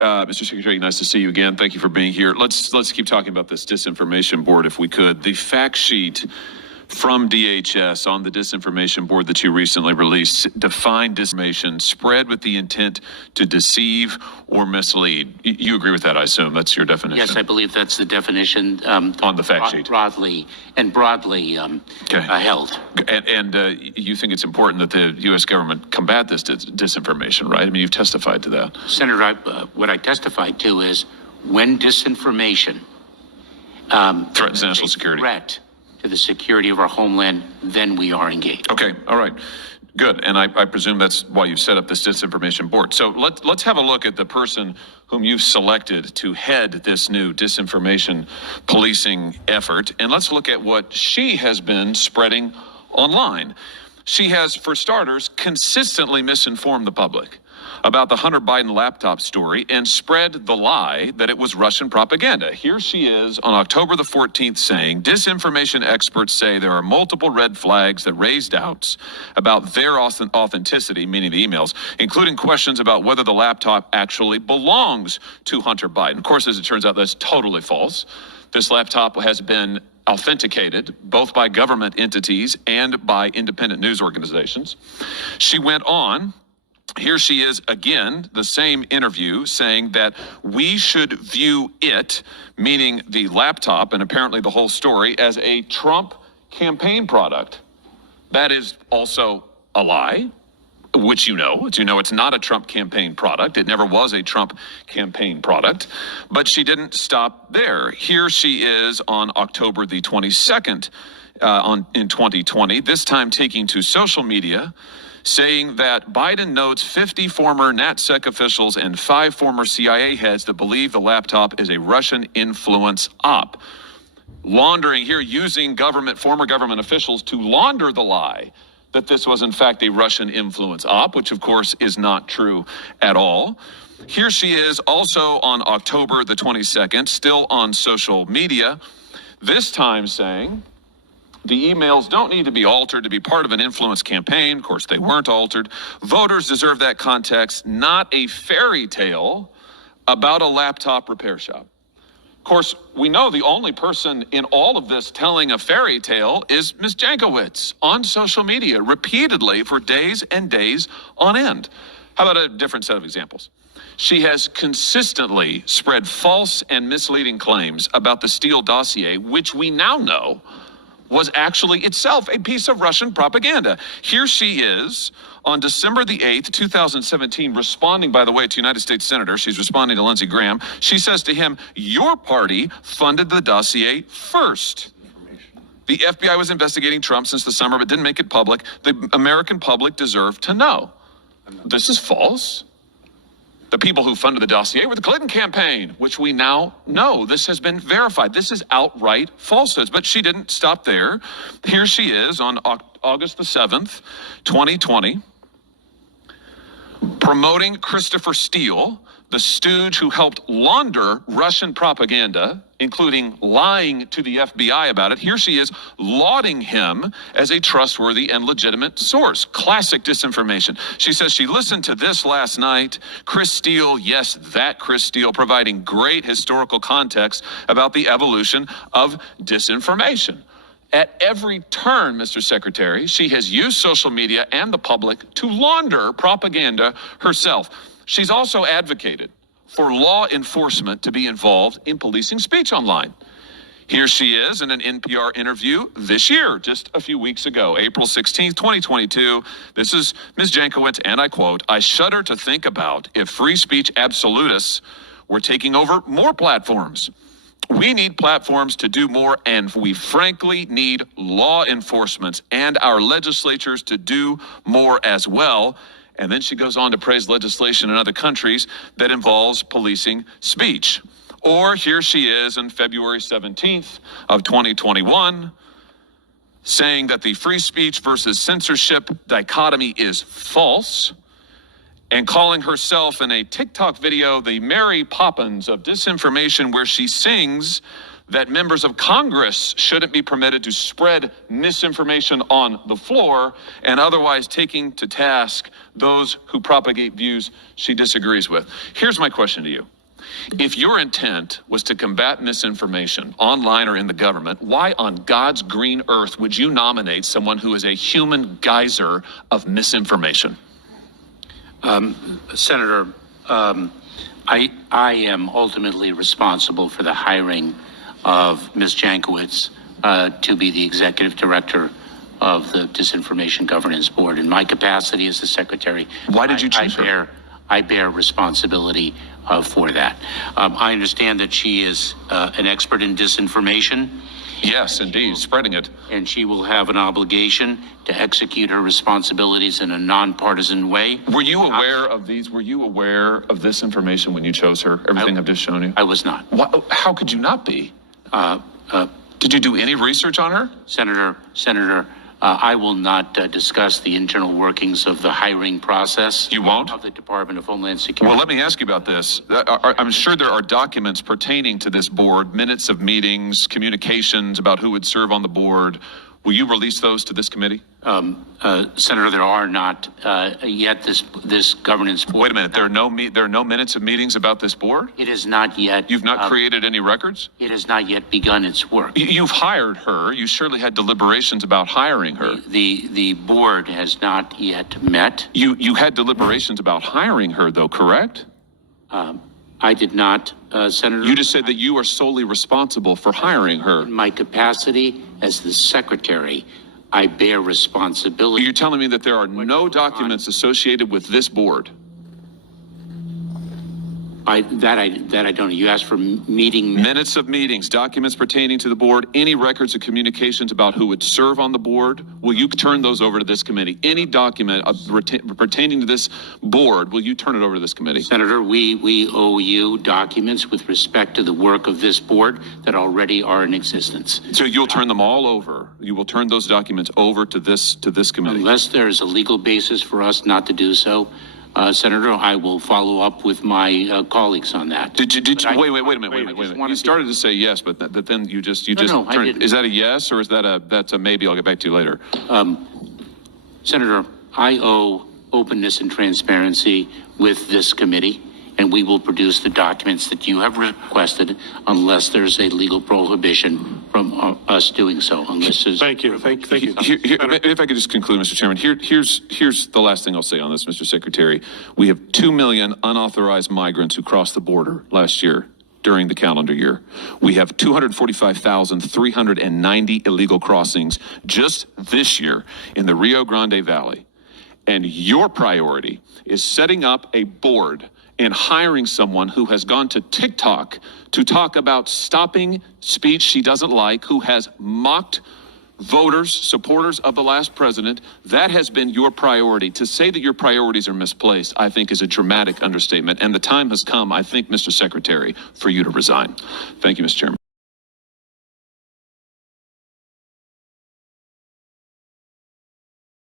Mr. Secretary, nice to see you again. Thank you for being here. Let's keep talking about this disinformation board if we could. The fact sheet from DHS on the disinformation board that you recently released defined disinformation spread with the intent to deceive or mislead. You agree with that, I assume? That's your definition? Yes, I believe that's the definition. On the fact sheet? Broadly held. And you think it's important that the U.S. government combat this disinformation, right? I mean, you've testified to that. Senator, what I testified to is when disinformation threatens national security. Threat to the security of our homeland, then we are engaged. Okay, all right. Good, and I presume that's why you've set up this disinformation board. So let's have a look at the person whom you've selected to head this new disinformation policing effort, and let's look at what she has been spreading online. She has, for starters, consistently misinformed the public about the Hunter Biden laptop story and spread the lie that it was Russian propaganda. Here she is on October the 14th saying, disinformation experts say there are multiple red flags that raise doubts about their authenticity, meaning the emails, including questions about whether the laptop actually belongs to Hunter Biden. Of course, as it turns out, that's totally false. This laptop has been authenticated both by government entities and by independent news organizations. She went on. Here she is again, the same interview, saying that we should view it, meaning the laptop and apparently the whole story, as a Trump campaign product. That is also a lie, which you know. It's not a Trump campaign product. It never was a Trump campaign product. But she didn't stop there. Here she is on October the 22nd in 2020, this time taking to social media, saying that Biden notes 50 former NatSec officials and 5 former CIA heads that believe the laptop is a Russian influence op. Laundering here, using former government officials to launder the lie that this was in fact a Russian influence op, which of course is not true at all. Here she is also on October the 22nd, still on social media, this time saying, the emails don't need to be altered to be part of an influence campaign. Of course, they weren't altered. Voters deserve that context, not a fairy tale about a laptop repair shop. Of course, we know the only person in all of this telling a fairy tale is Ms. Jankowicz on social media repeatedly for days and days on end. How about a different set of examples? She has consistently spread false and misleading claims about the Steele dossier, which we now know was actually itself a piece of Russian propaganda. Here she is on December the 8th, 2017, responding, by the way, to United States Senator. She's responding to Lindsey Graham. She says to him, your party funded the dossier first. The FBI was investigating Trump since the summer, but didn't make it public. The American public deserve to know. This is false. The people who funded the dossier were the Clinton campaign, which we now know. This has been verified. This is outright falsehoods. But she didn't stop there. Here she is on August the 7th, 2020, promoting Christopher Steele, the stooge who helped launder Russian propaganda, including lying to the FBI about it. Here she is lauding him as a trustworthy and legitimate source. Classic disinformation. She says she listened to this last night. Chris Steele, yes, that Chris Steele, providing great historical context about the evolution of disinformation. At every turn, Mr. Secretary, she has used social media and the public to launder propaganda herself. She's also advocated for law enforcement to be involved in policing speech online. Here she is in an NPR interview this year, just a few weeks ago, April 16th, 2022. This is Ms. Jankowicz, and I quote, I shudder to think about if free speech absolutists were taking over more platforms. We need platforms to do more, and we frankly need law enforcement and our legislatures to do more as well. And then she goes on to praise legislation in other countries that involves policing speech. Or here she is on February 17th of 2021, saying that the free speech versus censorship dichotomy is false, and calling herself in a TikTok video the Mary Poppins of disinformation, where she sings that members of Congress shouldn't be permitted to spread misinformation on the floor and otherwise taking to task those who propagate views she disagrees with. Here's my question to you. If your intent was to combat misinformation online or in the government, why on God's green earth would you nominate someone who is a human geyser of misinformation? Senator, I am ultimately responsible for the hiring of Ms. Jankowicz to be the executive director of the Disinformation Governance Board. In my capacity as the secretary, why did you choose her? I bear responsibility for that. I understand that she is an expert in disinformation. Yes, indeed, spreading it. And she will have an obligation to execute her responsibilities in a nonpartisan way. Were you aware of these? Were you aware of this information when you chose her? Everything I've just shown you? I was not. How could you not be? Did you do any research on her? Senator, I will not discuss the internal workings of the hiring process. You won't? Of the Department of Homeland Security. Well, let me ask you about this. I'm sure there are documents pertaining to this board, minutes of meetings, communications about who would serve on the board. Will you release those to this committee? Senator, there are not yet this governance board. Wait a minute. There are no minutes of meetings about this board? It is not yet. You've not created any records? It has not yet begun its work. You've hired her. You surely had deliberations about hiring her. The board has not yet met. You had deliberations about hiring her, though, correct? I did not, Senator. You just said that you are solely responsible for hiring her. In my capacity as the secretary, I bear responsibility. You're telling me that there are no documents associated with this board? I don't know. You asked for meeting minutes of meetings, documents pertaining to the board, any records of communications about who would serve on the board. Will you turn those over to this committee? Any document pertaining to this board, will you turn it over to this committee? Senator, we owe you documents with respect to the work of this board that already are in existence. So you'll turn them all over. You will turn those documents over to this committee. Unless there is a legal basis for us not to do so. Senator, I will follow up with my colleagues on that. Wait a minute. You started to say yes, but then you just turned. Is that a yes or is that's a maybe? I'll get back to you later. Senator, I owe openness and transparency with this committee, and we will produce the documents that you have requested unless there's a legal prohibition from us doing so. Unless there's Thank you. If I could just conclude, Mr. Chairman, here's the last thing I'll say on this, Mr. Secretary. We have 2 million unauthorized migrants who crossed the border last year during the calendar year. We have 245,390 illegal crossings just this year in the Rio Grande Valley. And your priority is setting up a board and hiring someone who has gone to TikTok to talk about stopping speech she doesn't like, who has mocked voters, supporters of the last president. That has been your priority. To say that your priorities are misplaced, I think, is a dramatic understatement. And the time has come, I think, Mr. Secretary, for you to resign. Thank you, Mr. Chairman.